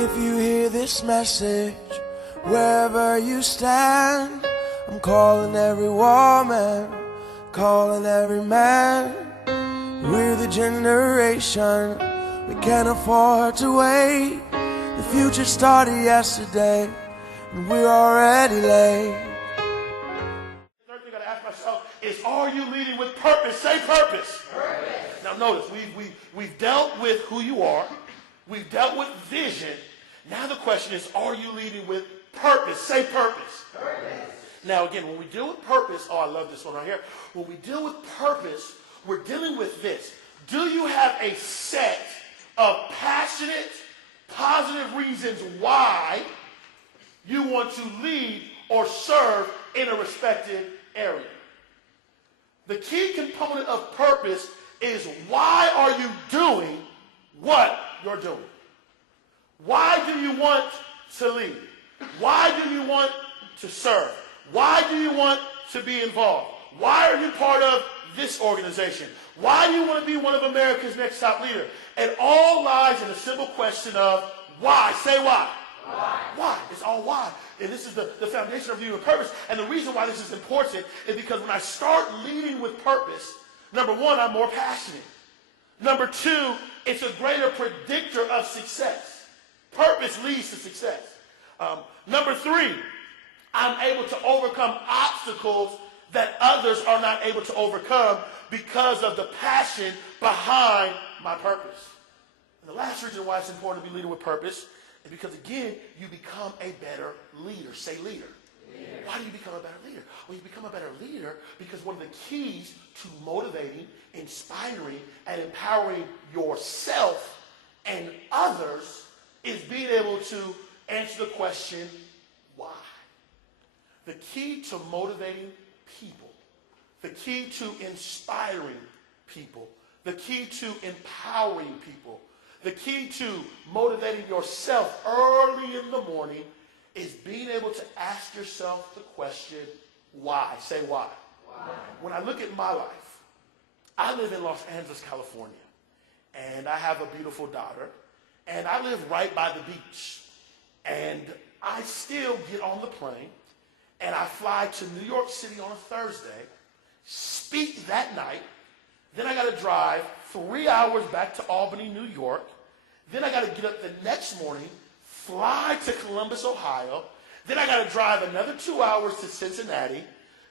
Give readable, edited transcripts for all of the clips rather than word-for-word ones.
If you hear this message, wherever you stand, I'm calling every woman, calling every man. We're the generation, we can't afford to wait. The future started yesterday, and we're already late. The third thing I gotta ask myself is, are you leading with purpose? Say purpose. Purpose. Now notice, we've dealt with who you are. We've dealt with vision. Now the question is, are you leading with purpose? Say purpose. Purpose. Now again, when we deal with purpose, oh, I love this one right here. When we deal with purpose, we're dealing with this. Do you have a set of passionate, positive reasons why you want to lead or serve in a respected area? The key component of purpose is, why are you doing what you're doing? Why do you want to lead? Why do you want to serve? Why do you want to be involved? Why are you part of this organization? Why do you want to be one of America's next top leader? It all lies in a simple question of why. Say why. Why? Why? It's all why. And this is the foundation of human purpose. And the reason why this is important is because when I start leading with purpose, number one, I'm more passionate. Number two, it's a greater predictor of success. Purpose leads to success. Number three, I'm able to overcome obstacles that others are not able to overcome because of the passion behind my purpose. And the last reason why it's important to be leading with purpose is because, again, you become a better leader. Say leader. Why do you become a better leader? Well, you become a better leader because one of the keys to motivating, inspiring, and empowering yourself and others is being able to answer the question, why? The key to motivating people, the key to inspiring people, the key to empowering people, the key to motivating yourself early in the morning is being able to ask yourself the question, why? Say why. Why? When I look at my life, I live in Los Angeles, California, and I have a beautiful daughter, and I live right by the beach. And I still get on the plane, and I fly to New York City on a Thursday, speak that night, then I got to drive 3 hours back to Albany, New York, then I got to get up the next morning, fly to Columbus, Ohio, then I got to drive another 2 hours to Cincinnati,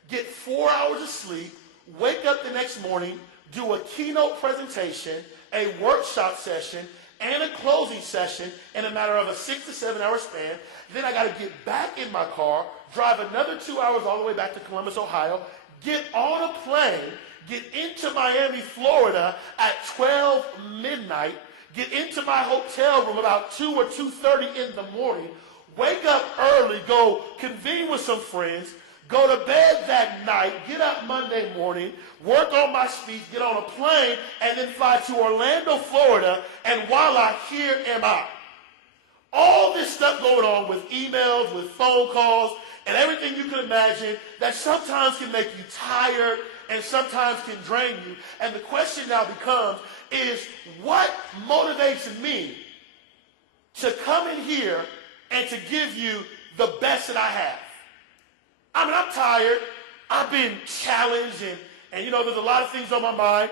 get 4 hours of sleep, wake up the next morning, do a keynote presentation, a workshop session, and a closing session in a matter of a 6 to 7 hour span. Then I got to get back in my car, drive another 2 hours all the way back to Columbus, Ohio, get on a plane, get into Miami, Florida at 12 midnight, get into my hotel room about 2 or 2:30 in the morning, wake up early, go convene with some friends, go to bed that night, get up Monday morning, work on my speech, get on a plane, and then fly to Orlando, Florida, and voila, here am I. All this stuff going on with emails, with phone calls, and everything you can imagine that sometimes can make you tired and sometimes can drain you. And the question now becomes, is what motivates me to come in here and to give you the best that I have? I mean, I'm tired. I've been challenged, and you know, there's a lot of things on my mind,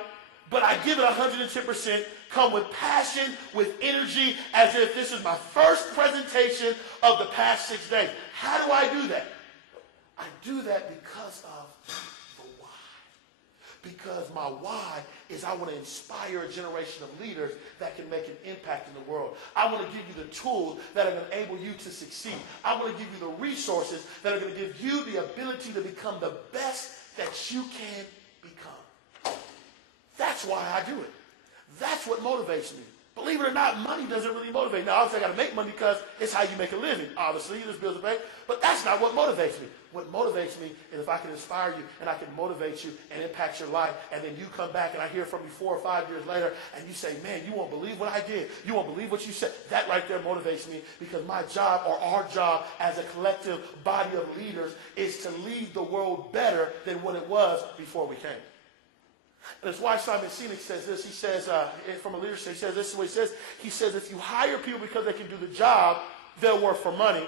but I give it 110%, come with passion, with energy, as if this is my first presentation of the past 6 days. How do I do that? I do that because of the why. Because my why is I want to inspire a generation of leaders that can make an impact in the world. I want to give you the tools that are going to enable you to succeed. I want to give you the resources that are going to give you the ability to become the best that you can become. That's why I do it. That's what motivates me. Believe it or not, money doesn't really motivate. Now, obviously, I got to make money because it's how you make a living. Obviously, there's bills to pay, but that's not what motivates me. What motivates me is if I can inspire you and I can motivate you and impact your life, and then you come back and I hear from you 4 or 5 years later, and you say, man, you won't believe what I did. You won't believe what you said. That right there motivates me, because my job, or our job as a collective body of leaders, is to leave the world better than what it was before we came. And that's why Simon Sinek says this. He says, from a leadership, he says this is what he says. He says, if you hire people because they can do the job, they'll work for money.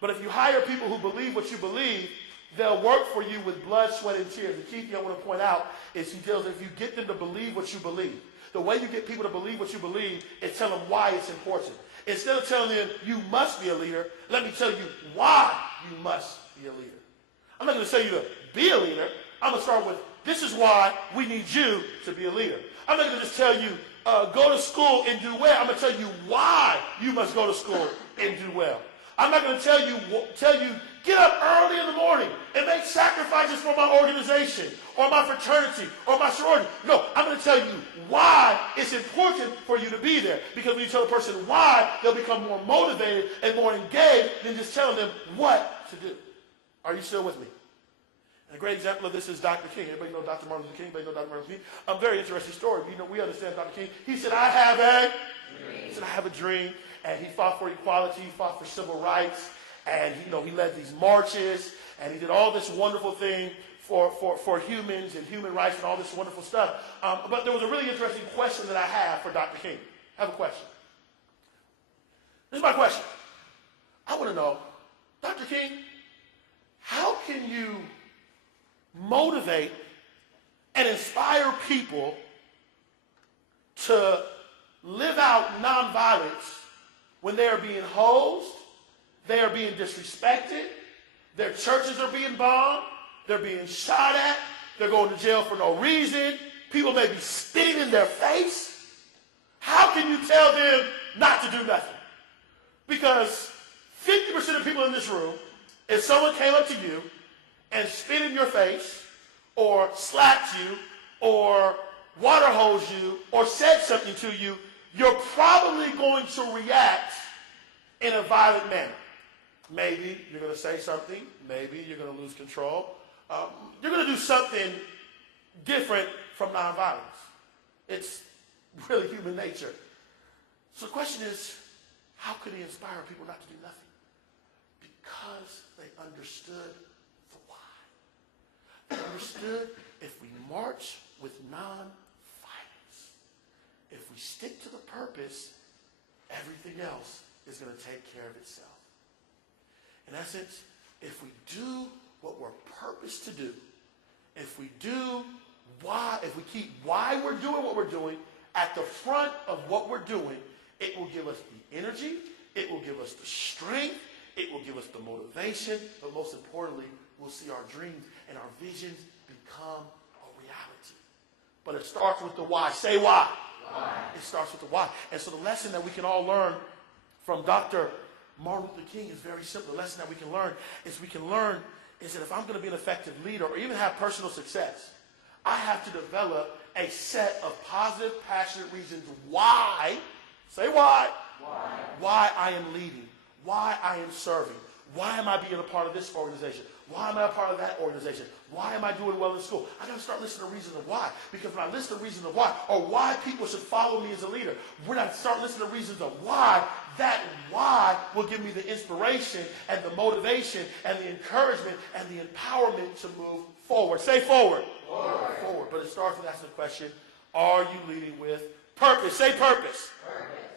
But if you hire people who believe what you believe, they'll work for you with blood, sweat, and tears. The key thing I want to point out is he tells if you get them to believe what you believe. The way you get people to believe what you believe is tell them why it's important. Instead of telling them you must be a leader, let me tell you why you must be a leader. I'm not going to tell you to be a leader. I'm going to start with, this is why we need you to be a leader. I'm not going to just tell you, go to school and do well. I'm going to tell you why you must go to school and do well. I'm not going to tell you, get up early in the morning and make sacrifices for my organization or my fraternity or my sorority. No, I'm going to tell you why it's important for you to be there. Because when you tell a person why, they'll become more motivated and more engaged than just telling them what to do. Are you still with me? And a great example of this is Dr. King. Everybody know Dr. Martin Luther King? Everybody know Dr. Martin Luther King? A very interesting story. You know, we understand Dr. King. He said, I have a dream. He said, I have a dream. And he fought for equality. He fought for civil rights. And, he led these marches. And he did all this wonderful thing for humans and human rights and all this wonderful stuff. But there was a really interesting question that I have for Dr. King. I have a question. This is my question. I want to know, Dr. King, how can you motivate and inspire people to live out nonviolence when they are being hosed, they are being disrespected, their churches are being bombed, they're being shot at, they're going to jail for no reason, people may be spitting in their face? How can you tell them not to do nothing? Because 50% of people in this room, if someone came up to you and spit in your face, or slapped you, or water hosed you, or said something to you, you're probably going to react in a violent manner. Maybe you're going to say something. Maybe you're going to lose control. You're going to do something different from nonviolence. It's really human nature. So the question is, how could he inspire people not to do nothing? Because they understood the why. They understood if we march with nonviolence, if we stick to the purpose, everything else is going to take care of itself. In essence, if we do what we're purposed to do, if we keep why we're doing what we're doing at the front of what we're doing, it will give us the energy, it will give us the strength, it will give us the motivation, but most importantly, we'll see our dreams and our visions become a reality. But it starts with the why. Say why. Why? It starts with the why. And so the lesson that we can all learn from Dr. Martin Luther King is very simple. The lesson that we can learn is that if I'm going to be an effective leader or even have personal success, I have to develop a set of positive, passionate reasons why, say why, why I am leading, why I am serving, why am I being a part of this organization, why am I a part of that organization, why am I doing well in school. I got to start listing the reasons of why, because when I list the reasons of why, or why people should follow me as a leader, when I start listing the reasons of why, that why will give me the inspiration and the motivation and the encouragement and the empowerment to move forward. Say forward. Forward. But it starts with asking the question, are you leading with purpose? Say purpose. Purpose.